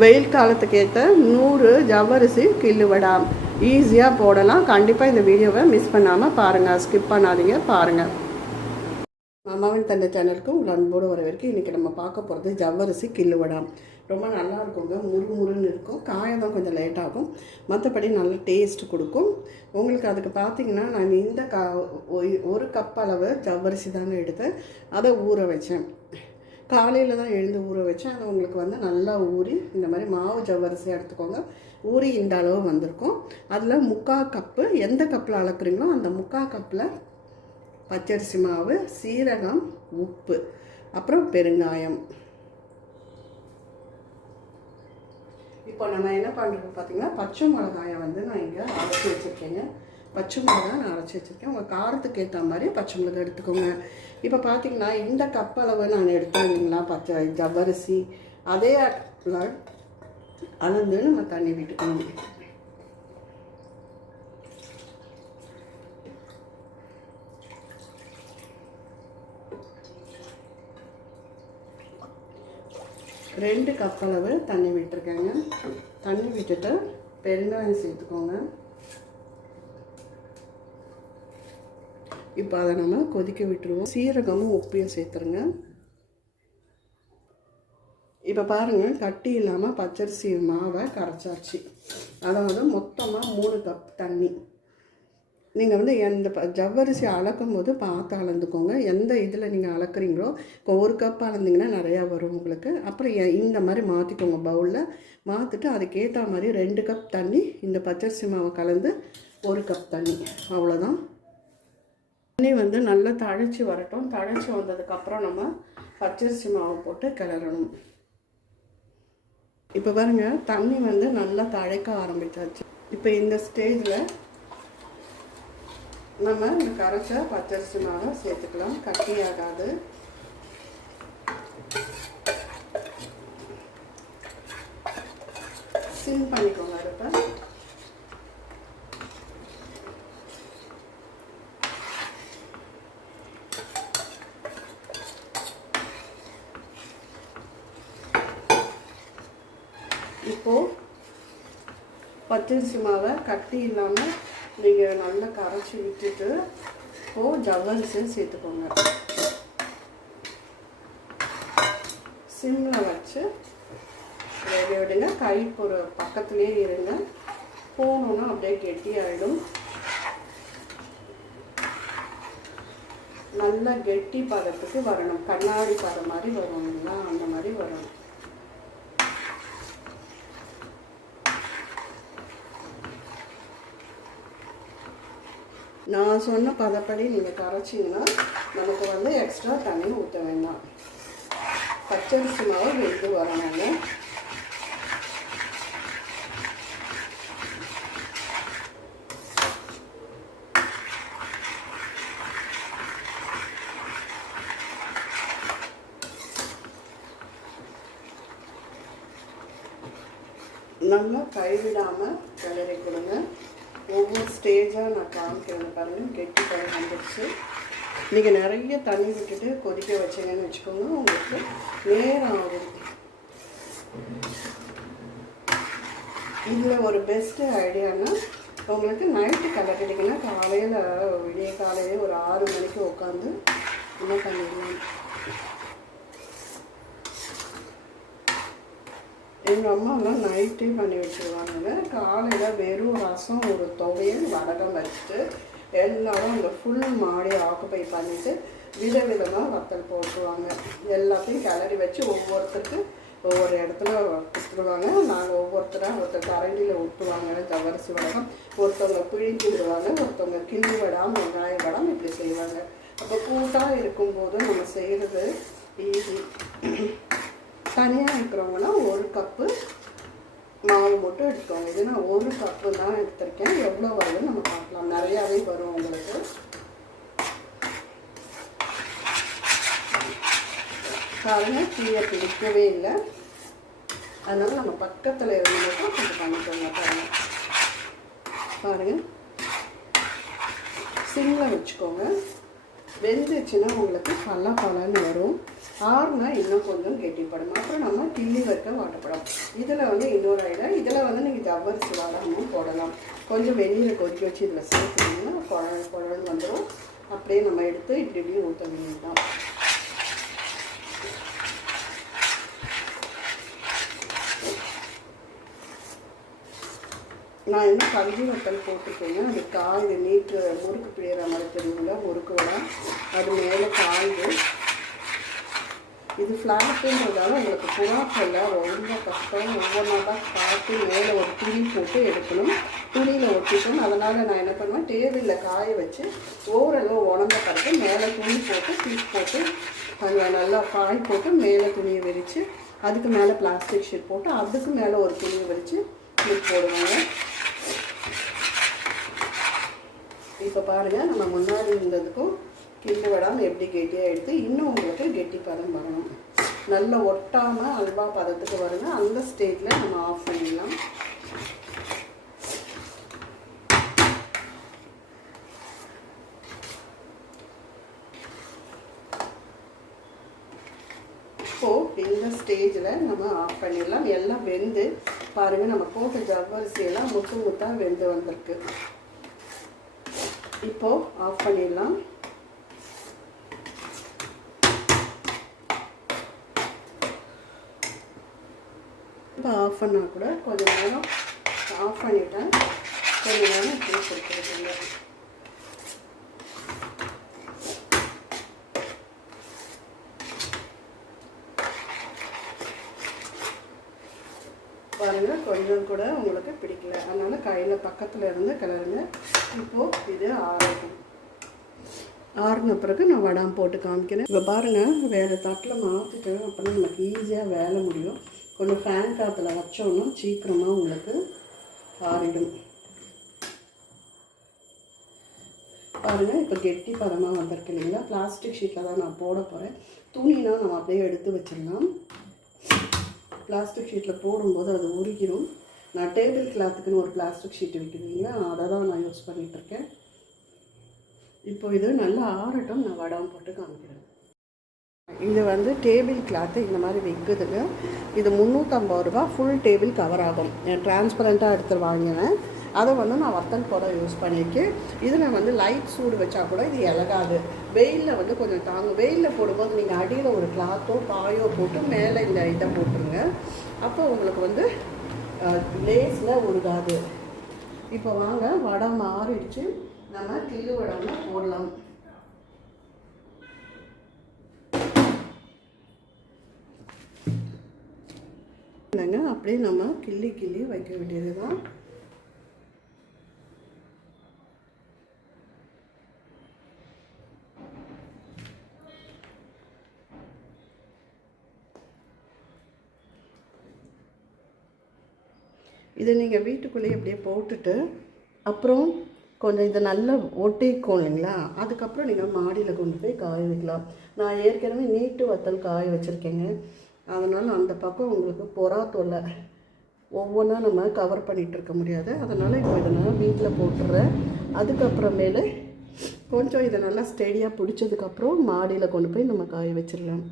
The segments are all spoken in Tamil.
வெயில் காலத்துக்கு ஏற்ற நூறு ஜவ்வரிசி கிள்ளு ஈஸியாக போடலாம். கண்டிப்பாக இந்த வீடியோவை மிஸ் பண்ணாமல் பாருங்கள் ஸ்கிப் பண்ணாதீங்க. பாருங்கள் அம்மாவின் தந்தை சேனலுக்கு உங்கள் அன்போடு வரவேற்கு இன்றைக்கி நம்ம பார்க்க போகிறது ஜவ்வரிசி கிள்ளு ரொம்ப நல்லா இருக்குங்க முறுமுறுன்னு இருக்கும். காயம் தான் கொஞ்சம் லேட்டாகும் மற்றபடி நல்ல டேஸ்ட் கொடுக்கும். உங்களுக்கு அதுக்கு பார்த்தீங்கன்னா நான் இந்த கா ஒரு கப் அளவு ஜவ்வரிசி தாங்க எடுத்தேன். அதை ஊற வச்சேன். காலையில் தான் எழுந்து ஊற வச்சேன். அது உங்களுக்கு வந்து நல்லா ஊறி இந்த மாதிரி மாவு ஜவ்வரிசி எடுத்துக்கோங்க. ஊறி இந்த அளவு வந்திருக்கும். அதில் முக்கால் கப்பு எந்த கப்பில் அளக்குறீங்களோ அந்த முக்கால் கப்பில் பச்சரிசி மாவு சீரகம் உப்பு அப்புறம் பெருங்காயம். இப்போ நம்ம என்ன பண்ணுறோம் பார்த்திங்கன்னா பச்சை மிளகாயை வந்து நான் இங்கே அரைச்சி வச்சுருக்கேங்க. பச்சை மிளகாய் நான் அரைச்சி வச்சுருக்கேன். உங்கள் காரத்துக்கு ஏற்ற மாதிரி பச்சை மிளகாய் எடுத்துக்கோங்க. இப்போ பார்த்தீங்கன்னா இந்த கப் அளவு நான் எடுத்தேன் இல்லைங்களா பச்சை ஜவ்வரிசி. அதே அளந்து நம்ம தண்ணி விட்டுக்கணும். ரெண்டு கப் அளவு தண்ணி விட்டுருக்கேங்க. தண்ணி விட்டுட்டு பெருங்காயம் சேர்த்துக்கோங்க. இப்போ அதை நம்ம கொதிக்க விட்டுருவோம். சீரகமும் உப்பையும் சேர்த்துருங்க. இப்போ பாருங்கள் கட்டி இல்லாமல் பச்சரிசி மாவை கரைச்சாச்சு. அதாவது மொத்தமாக மூணு கப் தண்ணி. நீங்கள் வந்து எந்த ப- ஜவ்வரிசி அளக்கும் போது பார்த்து அளந்துக்கோங்க. எந்த இதில் நீங்கள் அளக்குறீங்களோ இப்போ ஒரு கப் அளந்தீங்கன்னா நிறையா வரும் உங்களுக்கு. அப்புறம் எ- இந்த மாதிரி மாற்றிக்கோங்க பவுலில் மாற்றிட்டு அதுக்கேற்ற மாதிரி ரெண்டு கப் தண்ணி இந்த பச்சரிசி மாவை கலந்து ஒரு கப் தண்ணி. அவ்வளோதான். தண்ணி வந்து நல்லா தழைச்சி வரட்டும். தழைச்சி வந்ததுக்கப்புறம் நம்ம பச்சரிசி மாவு போட்டு கிளறணும். இப்போ பாருங்கள் தண்ணி வந்து நல்லா தழைக்க ஆரம்பிச்சாச்சு. இப்போ இந்த ஸ்டேஜில் நம்ம இந்த கரைச்ச பச்சரிசி மாவை சேர்த்துக்கலாம். கட்டியாகாது சிம் பண்ணிக்கோங்க அடுப்பை இப்போது பச்சரிசி மாவை கட்டி இல்லாமல் நீங்கள் நல்லா கரைச்சி விட்டுட்டு இப்போது ஜவ்வரிசியும் சேர்த்துக்கோங்க. சிம்மில் வச்சு வேக விடுங்க. கை ஒரு பக்கத்துலேயே இருங்க. போகணுன்னா அப்படியே கெட்டி ஆகிடும் நல்லா கெட்டி பதத்துக்கு வரணும். கண்ணாடி பதம் மாதிரி வரும் அந்த மாதிரி வரணும். நான் சொன்ன பதப்படி நீங்கள் கரைச்சிங்கன்னா நமக்கு வந்து எக்ஸ்ட்ரா தண்ணி ஊற்ற வேண்டாம். பச்சரிசி மாவு வெந்து வரணுங்க. நல்லா கைவிடாமல் கிளறி கொடுங்க. ஸ்டேஜாக நான் காமிக்கிறேன் பாருங்கள் கெட்டி பழம் வந்துடுச்சு நீங்கள் நிறைய தண்ணி விட்டுட்டு கொதிக்க வச்சீங்கன்னு வச்சுக்கோங்க. உங்களுக்கு நேரம் ஆகும். இதில் ஒரு பெஸ்ட்டு ஐடியானா உங்களுக்கு நைட்டு கிளறிட்டிங்கன்னா காலையில் விடிய காலையிலே ஒரு ஆறு மணிக்கு உட்காந்து என்ன பண்ணிடலாம் எங்கள் அம்மாலாம் நைட்டே பண்ணி வச்சுருவாங்க காலையில் வெறும் ரசம் ஒரு துவையல் வடகம் வச்சுட்டு எல்லாரும் அந்த ஃபுல் மாடி ஆக்குப்பை பண்ணிவிட்டு விதவிதமாக வத்தல் போட்டுருவாங்க. எல்லாத்தையும் கிளறி வச்சு ஒவ்வொருத்தருக்கு ஒவ்வொரு இடத்துல கொடுத்துருவாங்க. நாங்கள் ஒவ்வொருத்தராக ஒருத்தர் கரண்டியில் ஊற்றுவாங்க ஜவ்வரிசி வடகம் ஒருத்தவங்க பிழிஞ்சு விடுவாங்க ஒருத்தவங்க கிள்ளி வடாம் வெங்காய வடம் இப்படி செய்வாங்க. அப்போ கூட்டாக இருக்கும்போது நம்ம செய்கிறது ஈஸி தனியாக இருக்கிறவங்கன்னா ஒரு கப்பு மாவு மட்டும் எடுத்துக்கோங்க. இது நான் ஒரு கப்பு தான் எடுத்திருக்கேன். எவ்வளோ வருதுன்னு நம்ம பார்க்கலாம். நிறையாவே வரும் உங்களுக்கு. பாருங்க தீயை பிடிக்கவே இல்லை. அதனால் நம்ம பக்கத்தில் இருந்து மட்டும் கொஞ்சம் பண்ணிக்கோங்க பாருங்கள் பாருங்கள் சிம்மில் வச்சுக்கோங்க. வெந்துச்சுன்னா உங்களுக்கு பல பலன்னு வரும். ஆறுனா இன்னும் கொஞ்சம் கெட்டிப்படும். அப்புறம் நம்ம தில்லி வைக்க வாட்டப்படும் இதில் வந்து இன்னொரு ஐடியா இதில் வந்து நீங்கள் ஜவ்வரிசி வாடாமும் போடலாம். கொஞ்சம் வெந்நீரை கொதிக்க வச்சு இதில் சேர்த்துட்டிங்கன்னா குழ குழல் வந்துடும் அப்படியே நம்ம எடுத்து இப்படி இப்படி ஊற்ற வேண்டியதுதான். நான் என்ன கஞ்சி வத்தல் போட்டுக்கோங்க. அது காயுது நீட்டு முறுக்கு பிழியிற மாதிரி தெரியுங்களா முறுக்கு விட. அது மேலே காயுது இது ஃப்ளாட்டுன்றதால உங்களுக்கு புறாக்கல்ல ரொம்ப கஷ்டம். ஒவ்வொன்றா தான் பார்த்து மேலே ஒரு துணி போட்டு எடுக்கணும். துணியில் ஒட்டிக்கணும். அதனால் நான் என்ன பண்ணுவேன்? டேபிளில் காய வச்சு ஓரளவு உணர்ந்த பிறகு மேலே துணி போட்டு சீட் போட்டு அதில் நல்லா காய் போட்டு மேலே துணியை விரித்து அதுக்கு மேலே பிளாஸ்டிக் ஷீட் போட்டு அதுக்கு மேலே ஒரு துணியை விரித்து சீட் போடுவாங்க. இப்போ பாருங்கள் நம்ம முன்னாடி இருந்ததுக்கும் கிண்டு விடாமல் எப்படி கெட்டியாக எடுத்து இன்னும் உங்களுக்கு கெட்டி பதம் வரணும் நல்லா ஒட்டாமல் அல்வா பதத்துக்கு வருங்க. அந்த ஸ்டேஜில் நம்ம ஆஃப் பண்ணிடலாம். இப்போது இந்த ஸ்டேஜில் நம்ம ஆஃப் பண்ணிடலாம். எல்லாம் வெந்து பாருங்கள் நம்ம போட்ட ஜவ்வரிசியெல்லாம் முத்து முத்தாக வெந்து வந்திருக்கு. இப்போது ஆஃப் பண்ணிடலாம். இப்போ ஆஃப் பண்ணால் கூட கொஞ்சம் நேரம் ஆஃப் பண்ணிவிட்டேன் கொஞ்சம் நேரம் இப்படி கொடுத்துருக்கீங்க. பாருங்கள் கொஞ்சம் கூட உங்களுக்கு பிடிக்கல. அதனால் கையில் பக்கத்தில் இருந்து கிளறுங்க. இப்போது இது ஆறட்டும் ஆறுன பிறகு நான் வடாம் போட்டு காமிக்கிறேன். இப்போ பாருங்கள் வேறு தட்டில் மாற்றிட்டேன் அப்படின்னா நமக்கு ஈஸியாக வேலை முடியும். கொஞ்சம் ஃபேன் காற்றுல வச்சோன்னா சீக்கிரமாக உங்களுக்கு ஆறிடும் பாருங்கள் இப்போ கெட்டி பதமாக வந்திருக்கு இல்லைங்களா? பிளாஸ்டிக் ஷீட்டில் தான் நான் போட போகிறேன் துணினா நம்ம அப்படியே எடுத்து வச்சிடலாம். பிளாஸ்டிக் ஷீட்டில் போடும்போது அது உருகிடும் நான் டேபிள் கிளாத்துக்குன்னு ஒரு பிளாஸ்டிக் ஷீட் வைக்கிறீங்களா அதை தான் நான் யூஸ் பண்ணிகிட்ருக்கேன் இப்போ இது நல்லா ஆறட்டும். நான் வடம் போட்டு காமிக்கிறேன். இது வந்து டேபிள் கிளாத்து இந்த மாதிரி விற்குதுங்க இது முந்நூற்றம்பது ரூபா ஃபுல் டேபிள் கவர் ஆகும். டிரான்ஸ்பரண்ட்டாக எடுத்து வாங்கினேன். அதை வந்து நான் வத்தல் போட யூஸ் பண்ணியிருக்கேன். இதில் வந்து லைட் சூடு வச்சா கூட இது இலகாது. வெயிலில் வந்து கொஞ்சம் தாங்கும். வெயிலில் போடும்போது நீங்கள் அடியில் ஒரு கிளாத்தோ பாயோ போட்டு மேலே இந்த இதை போட்டுருங்க. அப்போ உங்களுக்கு வந்து லேஸில் உருகாது இப்போ வாங்க வடை மாறிடுச்சு. நம்ம கிள்ளு வடம்லாம் போடலாம். இல்லைங்க அப்படியே நம்ம கிள்ளி கிள்ளி வைக்க வேண்டியது தான் இதை நீங்கள் வீட்டுக்குள்ளேயே அப்படியே போட்டுட்டு அப்புறம் கொஞ்சம் இதை நல்லா ஒட்டிக்கும் இல்லைங்களா? அதுக்கப்புறம் நீங்கள் மாடியில் கொண்டு போய் காய வைக்கலாம். நான் ஏற்கனவே நீட்டு வத்தல் காய வச்சுருக்கேங்க. அதனால் அந்த பக்கம் உங்களுக்கு பொறா தொல்லை ஒவ்வொன்றா நம்ம கவர் பண்ணிகிட்டு இருக்க முடியாது. அதனால் இப்போ இதை நான் வீட்டில் போட்டுடுறேன் அதுக்கப்புறமேலு கொஞ்சம் இதை நல்லா ஸ்டெடியாக பிடிச்சதுக்கப்புறம் மாடியில் கொண்டு போய் நம்ம காய வச்சிடலாம்.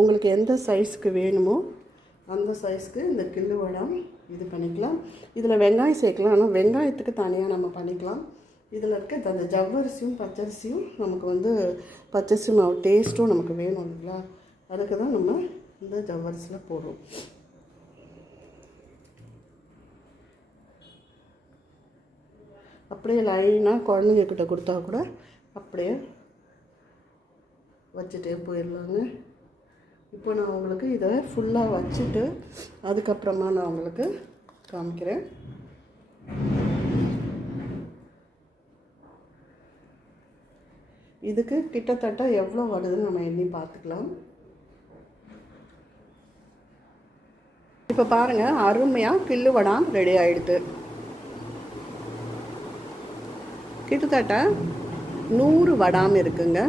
உங்களுக்கு எந்த சைஸ்க்கு வேணுமோ அந்த சைஸ்க்கு இந்த கில்லு வடம் இது பண்ணிக்கலாம். இதில் வெங்காயம் சேர்க்கலாம். ஆனால் வெங்காயத்துக்கு தனியாக நம்ம பண்ணிக்கலாம். இதில் இருக்க அந்த ஜவ்வரிசியும் பச்சரிசியும் நமக்கு வந்து பச்சரிசி மாவு டேஸ்ட்டும் நமக்கு வேணும் இல்லைங்களா? அதுக்கு தான் நம்ம இந்த ஜவ்வரிசியில் போடுறோம். அப்படியே லைனாக குழந்தைங்கக்கிட்ட கொடுத்தா கூட அப்படியே வச்சுட்டே போயிடலாங்க. இப்போ நான் உங்களுக்கு இதை ஃபுல்லாக வச்சுட்டு அதுக்கப்புறமா நான் உங்களுக்கு காமிக்கிறேன். இதுக்கு கிட்டத்தட்ட எவ்வளோ வருதுன்னு நம்ம எண்ணி பார்த்துக்கலாம். இப்போ பாருங்கள் அருமையாக கில்லு வடாம் ரெடி ஆகிடுது கிட்டத்தட்ட நூறு வடாம் இருக்குங்க.